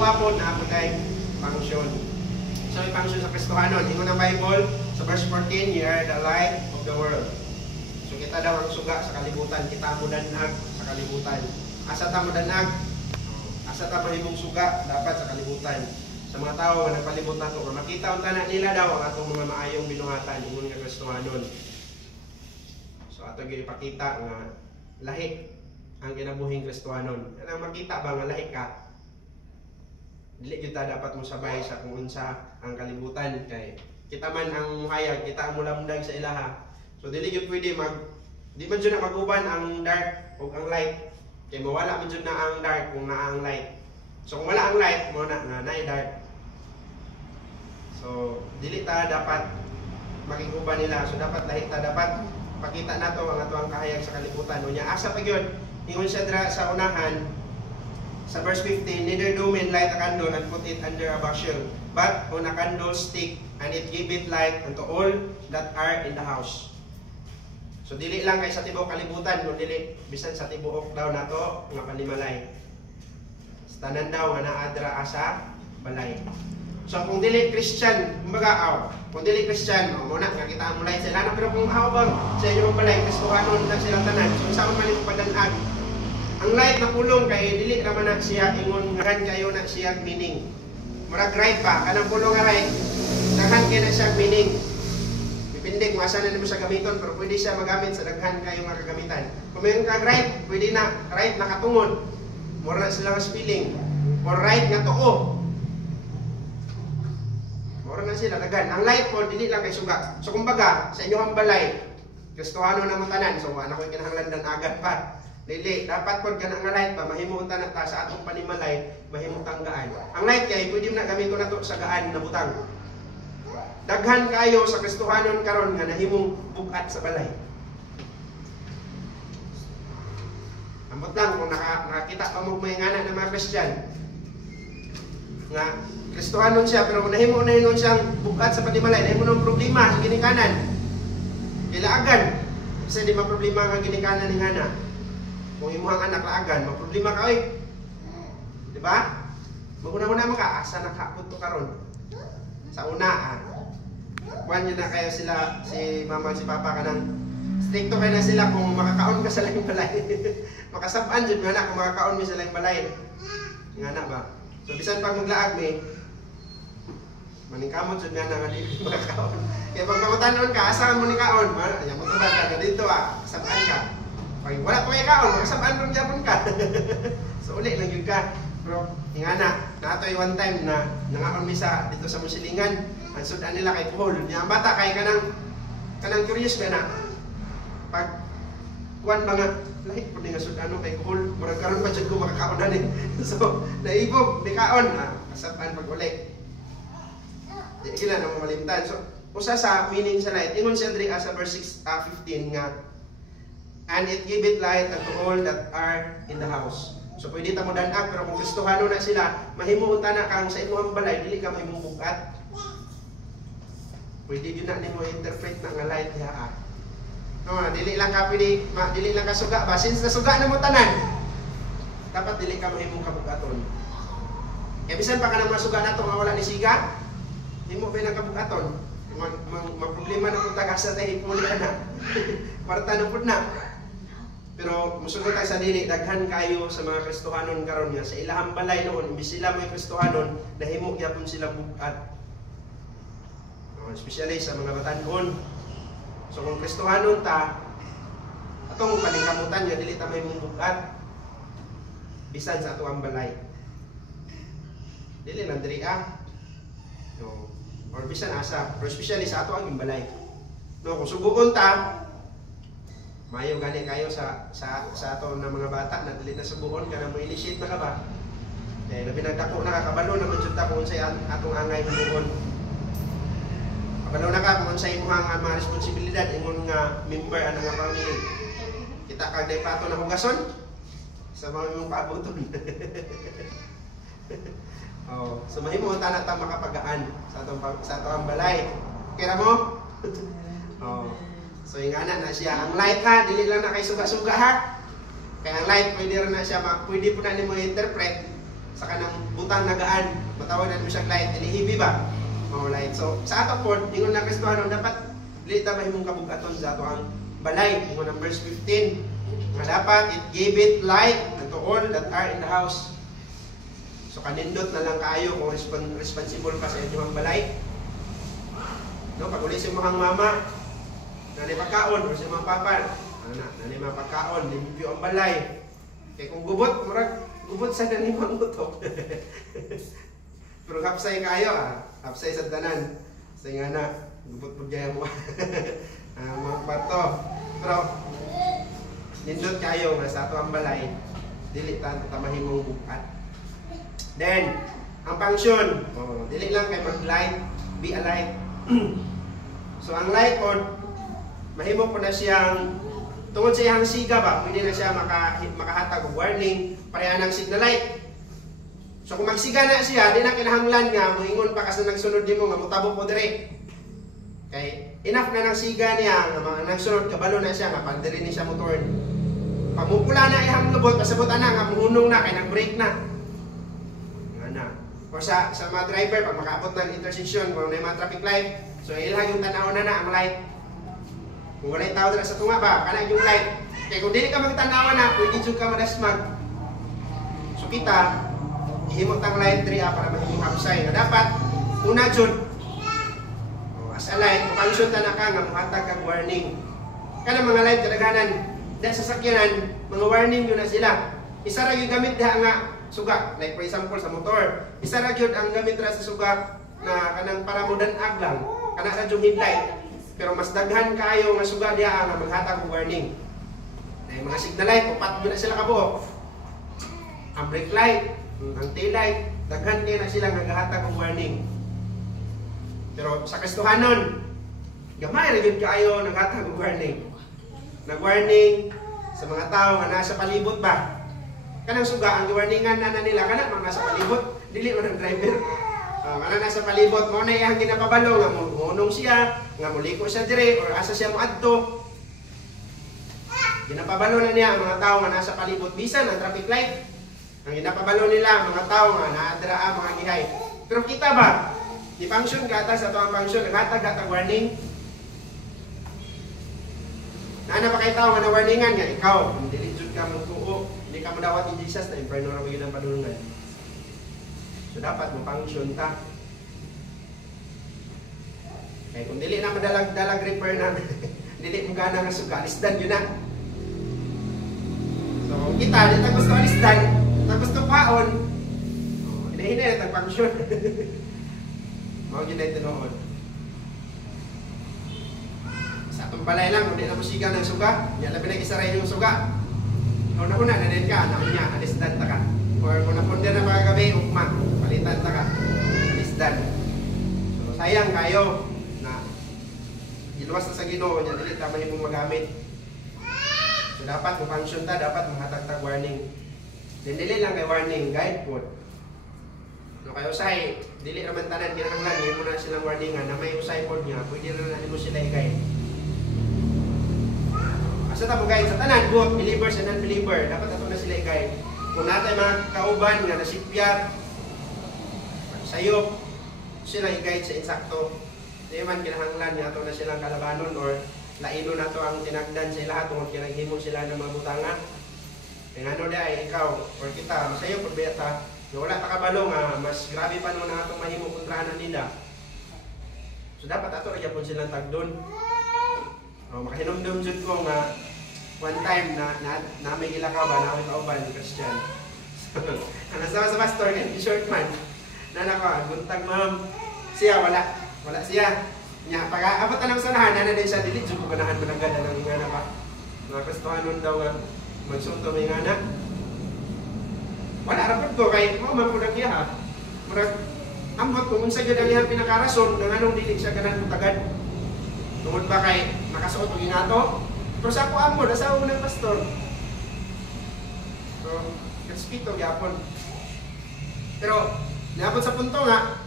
duha po na po kay function. So yung function sa Kristohanon, ingon ang Bible sa verse 14, "You are the light of the world." So kita daw ang suga sa kalibutan, kita mo danag sa kalibutan. Asa ta mo danag? Asa ta mahimong suga dapat sa kalibutan. Sa mga tao nga nagpalibot nato, kung makita ang tanan nila daw ang atong mga maayong binuhatan ingon nga Kristohanon. So ato gyud ipakita nga lahi ang kinabuhing Kristohanon. Kanang makita ba nga lahi ka? Dili gyud ta dapat mo sabay sa kung unsa ang kalibutan kay kita man ang hayag, kita ang mulamdag sa ilaha. So dili gyud pwede di man jud na maguban ang dark ug ang light. Kay mawala man jud na ang dark kung naa ang light. So kung wala ang light mo na naay dark. So dili ta dapat makiguban nila. So dapat lahi ta dapat pakita nato ang ato ang kahayag sa kalibutan. Unya asa pa gyud ingon siya dra sa unahan sa verse 15, "Neither do men light a candle and put it under a bushel, but on a candlestick, and it giveth light unto all that are in the house." So dili lang kay sa tibuok kalibutan, kundi dili bisan sa tibuok daw nato nga panimalay. Tanan daw nga naa dira asa balay. So kung dili Christian, kumbaga kung dili Christian, muna nga kita ang mulay sa ilan, pero kung bang sa inyong balay, Kristohanon na silang tanan. So sa man yung padanag. Ang light na pulong kay dili naman na siya ingon ngaran kayo na siya meaning. Murag right pa, kanang pulong nga right, daghan kay na siya meaning. Depende kung asa na nimo siya gamiton, pero pwede siya magamit sa daghan kayo nga kagamitan. Kung mayroon kang right, pwede na right nakatungod. Mura na sila nga spelling. Or right nga tuo. Mura na sila daghan. Ang light po dili lang kay suga. So kumbaga sa inyong balay, Kristohanon na mo tanan. So ana ko kinahanglan dan agad pa. Dili dapat pod kana nga light pa mahimong tanan ta sa atong panimalay, mahimong tanggaan. Ang light kay pwede na gamiton nato sa gaan na butang. Daghan kayo sa Kristohanon karon nga nahimong bugat sa balay. Ambot lang kung nakakita pa mo may ngana ng mga Christian nga Kristohanon siya pero nahimo na hinon siyang bugat sa panimalay, nahimo ng problema sa ginikanan. Kilaagan kasi di ma-problema nga ginikanan ni ngana. Kung imong anak laagan, ma-problema ka oy. Di ba? Maguna-una mo ka asa nakapud to karon. Sa una kuan yun na kayo sila si mama si papa kanang stricto kayo na sila kung makakaon ka sa laing balay. Makasab-an jud nga na kung makakaon mi sa laing balay. Nga na ba? So bisan pag maglaag mi maningkamot jud nga na nga di makakaon. Kaya pag mamatanon ka asa mo ni kaon, ya mo tubag ka dito sab-an ka. Pag wala pa kay kaon, makasab-an ron gyapon ka. So uli lang gyud ka. Pero ingana, natoy one time na nangaon mi sa dito sa Musilingan. Ang sudan nila kay Kuhol. Ang bata kay kanang curious ba na pag kuan mga lahi po nga sudan kay Kuhol. Murag karon pa jud ko makakaon ani. So naibog di kaon kasaban pag uli. Di gila na mo malimtan. So usa sa meaning sa light ingon siya diri sa verse 15 nga and it giveth light unto all that are in the house. So pwede ta mo dan-ag pero kung Kristohanon na sila, mahimuon ta na kang sa imong balay dili ka mahimong bugat. Pwede din na nimo interpret na nga light diha. No, dili lang ka pwede, dili lang ka suga ba since nasuga na mo tanan. Dapat dili ka mahimong kabugaton. Kaya bisan pa ka nang masuga nato nga wala ni siga, himo pa nang kabugaton. Problema na kung tagasa tayo ipuli na. Marta na pud na. Pero musugot tayo sa dili, daghan kayo sa mga Kristohanon karon nga sa ilahang balay noon, imbis sila may Kristohanon, nahimo gyapon sila bugat. Especially sa mga batan-on. So kung Kristohanon ta, atong paningkamutan nga dili ta may bugat. Bisan sa ato ang balay. Dili lang diri no. Or bisan asa, pero especially sa ato ang balay. No, kung subuon ta, mayo gani kayo sa ato na mga bata na dili na subuon kana mo initiate na ka ba? Kaya labi nagdako nakakabalo na man jud ta kung unsay atong angay hinuon. Kabalo na ka kung unsay imong mga responsibilidad ingon nga member ana nga family. Kita kag day pato na hugason sa mga imong paabuton. Oh, so mahimo ta na ta makapagaan sa atong balay. Kira mo? Oh. So ingana na siya ang light ha, dili lang na kay suga-suga ha. Kaya ang light pwede rin na siya pwede po na nimo interpret sa kanang butang nagaan, matawag na mo siya light, dili ba? Mao light. So sa ato pod ingon na Kristohano dapat dili ta mahimong kabugaton sa ato ang balay. Ingon ang verse 15 nga dapat it gave it light unto all that are in the house. So kanindot na lang kaayo kung responsible ka sa inyong balay. No, pag uli si mga mama, nani pagkaon o si mga papa, nani mga pagkaon, limpyo ang balay. Kaya kung gubot, murag gubot sa nani mangutok. Pero kapsay kayo kapsay sa tanan. Sa nga na, gubot po dyan mo. Mga bato. Pero nindot kayo nga sa ato ang balay, dili tamahimong bukat. Then, ang function, dili lang kay mag-light, be a light. So, ang light pod, mahimo po na siyang, tungod sa iyang siga ba, pwede na siya makahatag og warning, pareha ng signal light. So, kung magsiga na siya, di na kinahanglan nga, muingon pa kasi nagsunod di mo, nga mutabo po dire. Kay, enough na ng siga niya, nga nagsunod, kabalo na siya, nga pag dire ni siya motor. Pag mupula na iyang lubot, pasabot na, nga muhunong na, kay nag-break na. O sa mga driver, pag makaabot ng intersection, kung may mga traffic light, so ilahag yung tanaw na ang light. Kung wala yung tao dala sa tunga ba, kanang yung light. Kaya kung dili ka magtanaw na, pwede dyan ka madasmag. So kita, ihimot ang light 3 para mahimong kapsay. Na dapat, una dyan, as a light, function ta na ka nga muhatag kag warning. Kanang mga light kadaganan, dahil sa sakyanan, mga warning yun na sila. Isa ra yung gamit diha nga suga, like for example sa motor, isa ra gyud ang gamit ra sa suga na kanang para mo dan-ag lang, kana sa yung headlight. Pero mas daghan kaayo nga suga diha nga maghatag og warning. Nay mga signal light, upat gyud na sila kabuok. Ang brake light, ang tail light, daghan kay na sila nga gahatag og warning. Pero sa Kristohanon, gamay ra gyud kaayo naghatag og warning. Nag-warning sa mga tao nga nasa palibot ba. Kanang suga ang warningan na nila kana mga sa palibot, dili man ang driver. Kana nasa palibot mo na iyang ginapabalo nga munong siya, nga muliko siya dire or asa siya moadto. Ginapabalo na niya ang mga tao nga nasa palibot bisan ang traffic light. Ang ginapabalo nila mga tao nga naadra mga gihay. Pero kita ba, di function ka ta sa tuang function naghatag warning. Nana pa kay tao nga na warningan nga ikaw, dili jud ka mo tuo. Hindi ka madawat ni Jesus na inferno ra yun ang padulungan. So dapat mo-function ta. Kaya kung dili na madalag repair na, dili mo gana nga suga, alisdan yun na. So kita, di ta gusto alisdan, ta gusto paon, hinahinay na tag-function. Mao yun na tinuod. Sa atong balay lang, kung di na musiga ng suga, yan labi na isaray yung suga. Una-una na din ka, anak niya, alisdan ta ka. Or kung napunta na mga gabi, ukma, palitan ta ka, alisdan. So sayang kayo na iluwas na sa Ginoo niya, dili ta mahimong magamit. So dapat mo-function ta, dapat mahatag warning. Then dili lang kay warning, guide po. No kayo usay, dili naman tanan kinahanglan, hindi mo na silang warningan na may usay po niya, pwede na mo sila i-guide. Sa tamo guide sa tanan, both believers and non-believer, dapat ato na sila i-guide. Kung natay mga kauban nga nasipyat, sayop, sila i-guide sa insakto. Di man kinahanglan nga ato na silang kalabanon or laino na to ang tinagdan sa lahat tungod kinaghimo sila ng mga butanga. Kaya ano ay ikaw or kita, masayop or beta, na wala ta kabalo nga mas grabe pa no na atong mahimo kontrahanan nila. So dapat ato ra gyapon silang tagdon. Makahinumdum jud ko nga one time na may ilakaw ba na may kauban ni Christian. Ano sa pastor ni short man. Na nako guntag ma'am. Siya wala siya. Nya pag abot na ng sanahan na din siya dili jud ko ganahan mananggad ang ingana pa. Mga Kristohanon daw nga magsunto may ingana. Wala ra pud ko kay mao man pud kiya ha. Murag ambot kung unsa gyud ang iyang pinakarason nga anong dili siya ganan mutagad. Tungod ba kay nakasuot og inato? Pero sa ako amo nasa unang pastor. So, respeto gyapon. Pero niabot sa punto nga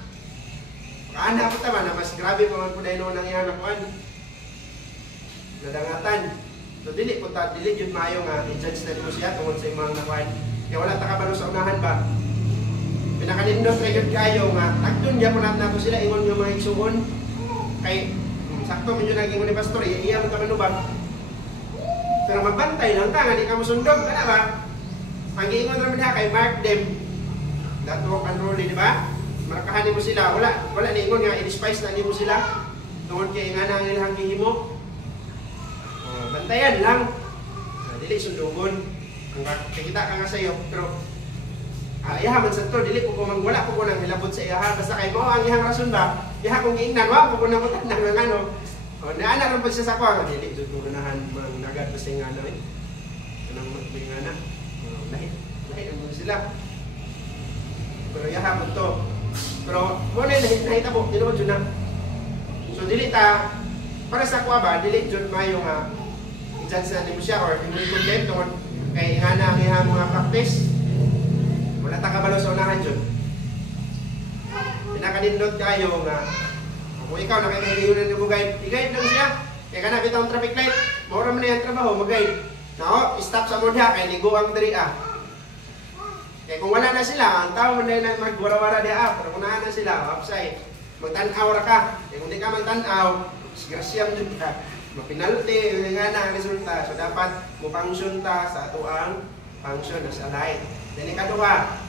kaana po tama na mas grabe pa man po dahil noon ang iyang nakuan. Nadangatan. So dili po ta, dili yun maayo nga i-judge na mo siya tungod sa imong nakuan. Kaya wala ta kabalo sa unahan ba? Pinakanindot na yun kayo nga, tagdun niya po nato sila, ingon yung mga igsuon. Kay, sakto medyo naging ni pastor, iya mo ka manubag. Pero magbantay lang ka, nga di ka musundog, ka na ba? Ang giingon naman ha, kay mark them. That walk and roll, di ba? Markahan mo sila, wala na ingon nga, in-spice na mo sila. Tungod kay nga na ang ilang gihimo. Bantayan lang. Dili sundugon. Kikita ka nga sa'yo, pero iyahaman sa to, dili ko wala ko nang hilabot sa iyaha. Basta kay mo, ang iyang rason ba? Iyaha kong giingnan, wala ko nang mutan ng ano. Naana rin pa siya sa kwa. Dili, dito unahan, mga nagad pa siya nga na eh. Anong magbing nga na. Lahit ang mga sila. Pero iyaha ko to. Pero, muna yung nahitabo, tinuod yun na. So, dili ta, para sa kwa ba, dili yun mayo nga, i-judge na mo siya or hindi condemn tungkol kay nga na ang iyang mga practice. Wala ta kabalo sa unahan dyan. Pinakanindot kayo nga, kung ikaw nakikaigayon na mo guide, i-guide lang siya. Kaya ka na bitang traffic light, maura mo na yung trabaho, mag-guide. Nao, stop sa mudha, kay ligo ang diri ah. Kaya kung wala na sila, ang tao man na magwara-wara diya, pero kung na sila, upside, magtanaw ra ka. Kaya kung di ka magtanaw, disgrasyam dyan ka. Mapinalti, yung nga na ang resulta. So dapat mo-function ta sa ato ang function as a light. Then ikaduha,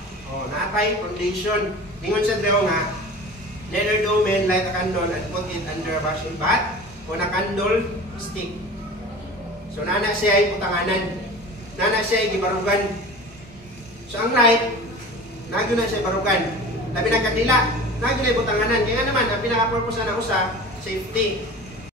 natay condition. Ningon siya dreo nga, let do men light a candle and put it under a bashing pot o na candle stick. So nana siya ay putanganan. Nana siya ay gibarugan. So ang light, nagyo na siya barugan. Labi ng kandila, nagyo na butanganan. Kaya naman, ang pinaka-purpose na usa, safety.